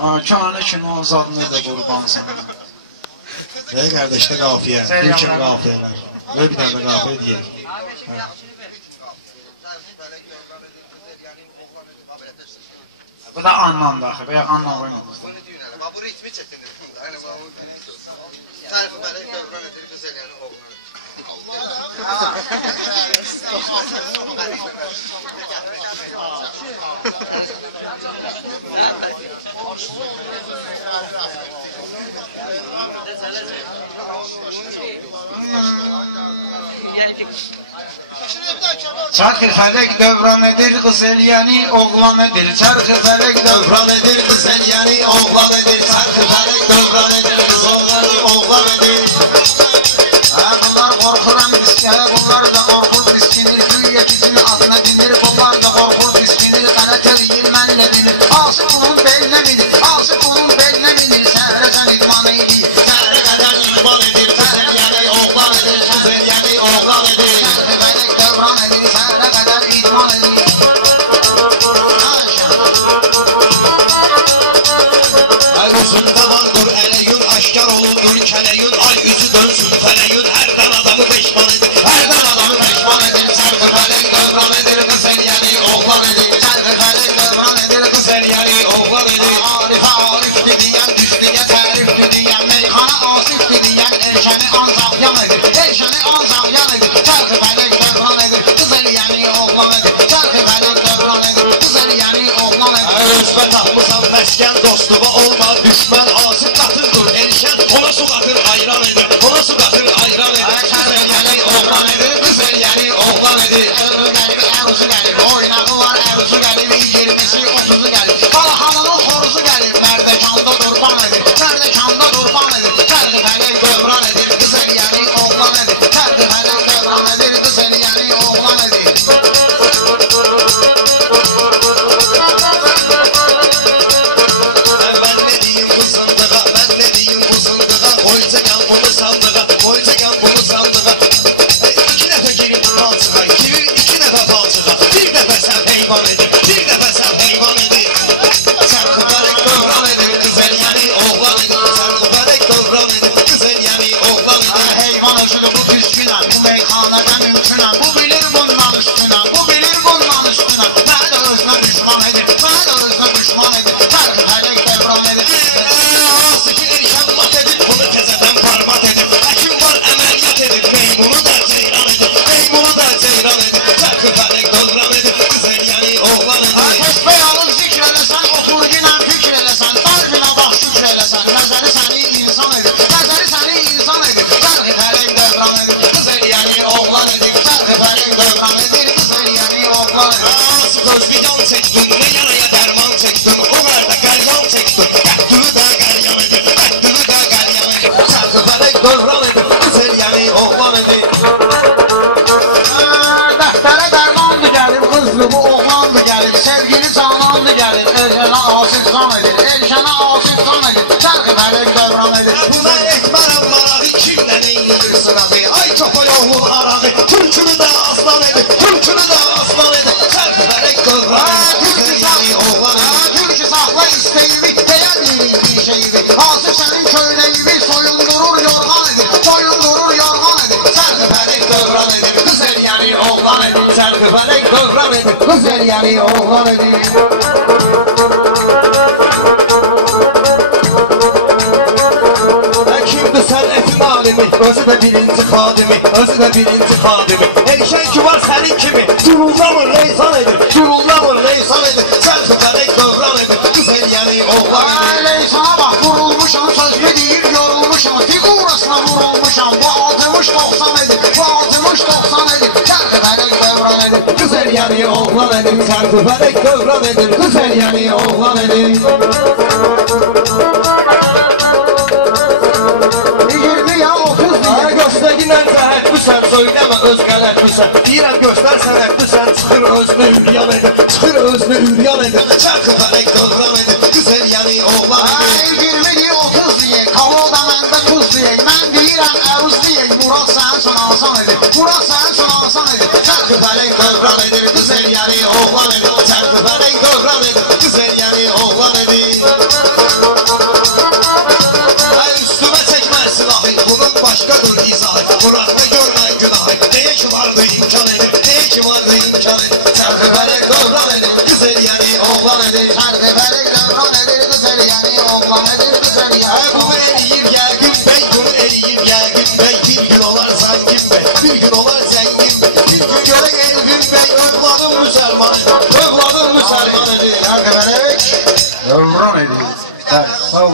Kâne kimi azadını da qurban sana. Ey kardeşte qafiyə, bir kimi qafiyələr. Ve bir tane de qafiyə deyək. Bu da anlam daxil, veya anlam qoymadınız. Bu ritmi çətindir. Tərif mələk dövran edir, güzel yəni oğlan. Çarxı fələk dövran edir, qız eləyəni oğlan edir. Çarxı fələk Dövran edir, qız eləyəni oğlan edir. Çarxı fələk dövran edir, qız eləyəni oğlan edir. Bunlar qorxuram biskələ, bunlar da qorxur biskinir. Güya bizim adına binir, bunlar da qorxur biskinir. Qənət eləyir, mənlə binir. Asıq bunun belinə binir, asıq bunun belinə binir. Səhərə sən idman edir, Səhərə qədər idman edir, qız eləyəni oğlan edir. Qız eləyəni oğlan edir. çarxı fələk dövran edir, səhərə qədər idman edir. Ay uzunda vardır eləyün, aşkar olurdur kələyün. Ay üzü dönsün fələyün, hərdən adamı peşman edir. Hərdən adamı peşman edir. Çarxı fələk dövran edir, qız eləyəni oğlan edir. Çarxı fələk dövran edir, Qız eləyəni oğlan edir. Arifə arifdir deyən, düşdüyə tərifdir deyən, meyxana asifdir deyən, erşəni ancaq yan edir, erşəni ancaq yan edir. Çarxı fələk dövran edir, qız eləyəni oğlan edir. Çarxı fələk dövran edir, qız eləyəni oğlan edir. Ay özbə tapmısan məskən dostluğa olma düşmən. Asif qatırdır elşən, ona su qatır ayran edir. Ona su qatır ayran edir. Qız eləyəni oğlan edir, qız eləyəni oğlan edir. Qəlbi əruzu gəlib, oynağı var əruzu gəlib, 20-si 30'u gəlib. Balaxanının xoruzu gəlib, mərdəkanda durban edir, mərdəkanda durban edir. Çarxı fələk dövran edir, qız eləyəni oğlan edir. Çarxı fələk dövran edir, qız eləyəni oğlan edir. Mən ne diyeyim bu sandığa, mən ne diyeyim bu sandığa. Koyca gel bunu sandığa, koyca gel bunu sandığa. İki dəfə girip palçığa, iki dəfə palçığa. Bir dəfə sən heyvan edir, bir dəfə sən heyvan edir. Çarxı fələk dövran edir, qız eləyəni oğlan edir. Çarxı fələk dövran edir, qız eləyəni oğlan edir. Heyvan özüdür bu düzgünəm, bu meyxanədə mümkünəm. Bu bilir bundan üstünəm, bu bilir bundan üstünəm. Mənə də özünə düşman edir, mənə də özünə düşman edir. Çarxı fələk dövran edir. Asiki erkən mat edir, bunu təzədən parmat edir. Həkim var əməliyyat edir, meymunu da ceyran edir. Meymunu da ceyran edir, çarxı fələk dövran edir. Qız eləyəni oğlan edir. Təsbih alıb zikr eləsən, otur ginən fikr eləsən. Qalbinə bax şükr eləsən, nəzəri səni insan edir. Nəzəri səni insan edir. Çarxı fələk dövran edir, qız eləyəni oğlan edir. Çarxı fələk dövran edir, qız eləyəni oğlan edir. Asik özlü yan çəkdin, ne yaraya dərman çəkdin. O qarda qəlyan çəkdin, qəddüvü də qəlyan edir. Qəddüvü də qəlyan edir. Çarxı fələk dövran edir, qız eləyəni oğlan edir. Dəftərə dərmandı gəlib, qızlı bu oğlandı gəlib. Sevgili canandı gəlib, elşənə asif can edir. Elşənə asif can edir, çarxı fələk dövran edir. Buna etmərəm marağı, kimlə neynidir sırağı. Ay topa yoğun arağı, türkünü də aslan edir. Türkünü də aslan edir. Çarxı fələk dövran edir, qız eləyəni oğlan edir. Türkü saxla istəyimi, deyəmirik bir şeyimi. Asif sənin köynəyimi soyundurur, yorğan edir. Soyundurur, yorğan edir. Çarxı fələk dövran edir, qız eləyəni oğlan edir. Çarxı fələk dövran edir, qız eləyəni oğlan edir. Kimdir sənətin alimi, özü də birinci xadimi, özü də birinci xadimi. Elşən ki var sənin kimi, gürullamır leysan edir, gürullamır leysan edir. Çarxı fələk dövran edir, qız eləyəni oğlan edir. Leysana bax, vurulmuşam, sözlü deyir, yorulmuşam. Figurasına vurulmuşam, bu 60-90 edir, bu 60-90 edir. Çarxı fələk dövran edir. Qız eləyəni oğlan edir, çarxı fələk dövran edir, qız eləyəni oğlan edir. 20 ya 30 Ay göstəginən cəhətlisən, söyləmə öz qələtlisən. Deyirəm göstər sənətlisən, çıxır özünü üryan edir, çıxır özünü üryan edir. Çarxı fələk dövran edir, qız eləyəni oğlan edir. Ay 20 diye 30 diye, kaloda məndə tuz diye. Mən deyirəm əruz diye, Murad sənin üçün asan edir. Murad sənin üçün asan edir. Çarxı fələk dövran edir, qız eləyəni oğlan edir. Çarxı fələk dövran edir, qız eləyəni oğlan edir. müsəlman idi. Övladın müsəlman idi. Yer demek, devran edin. Sağ ol.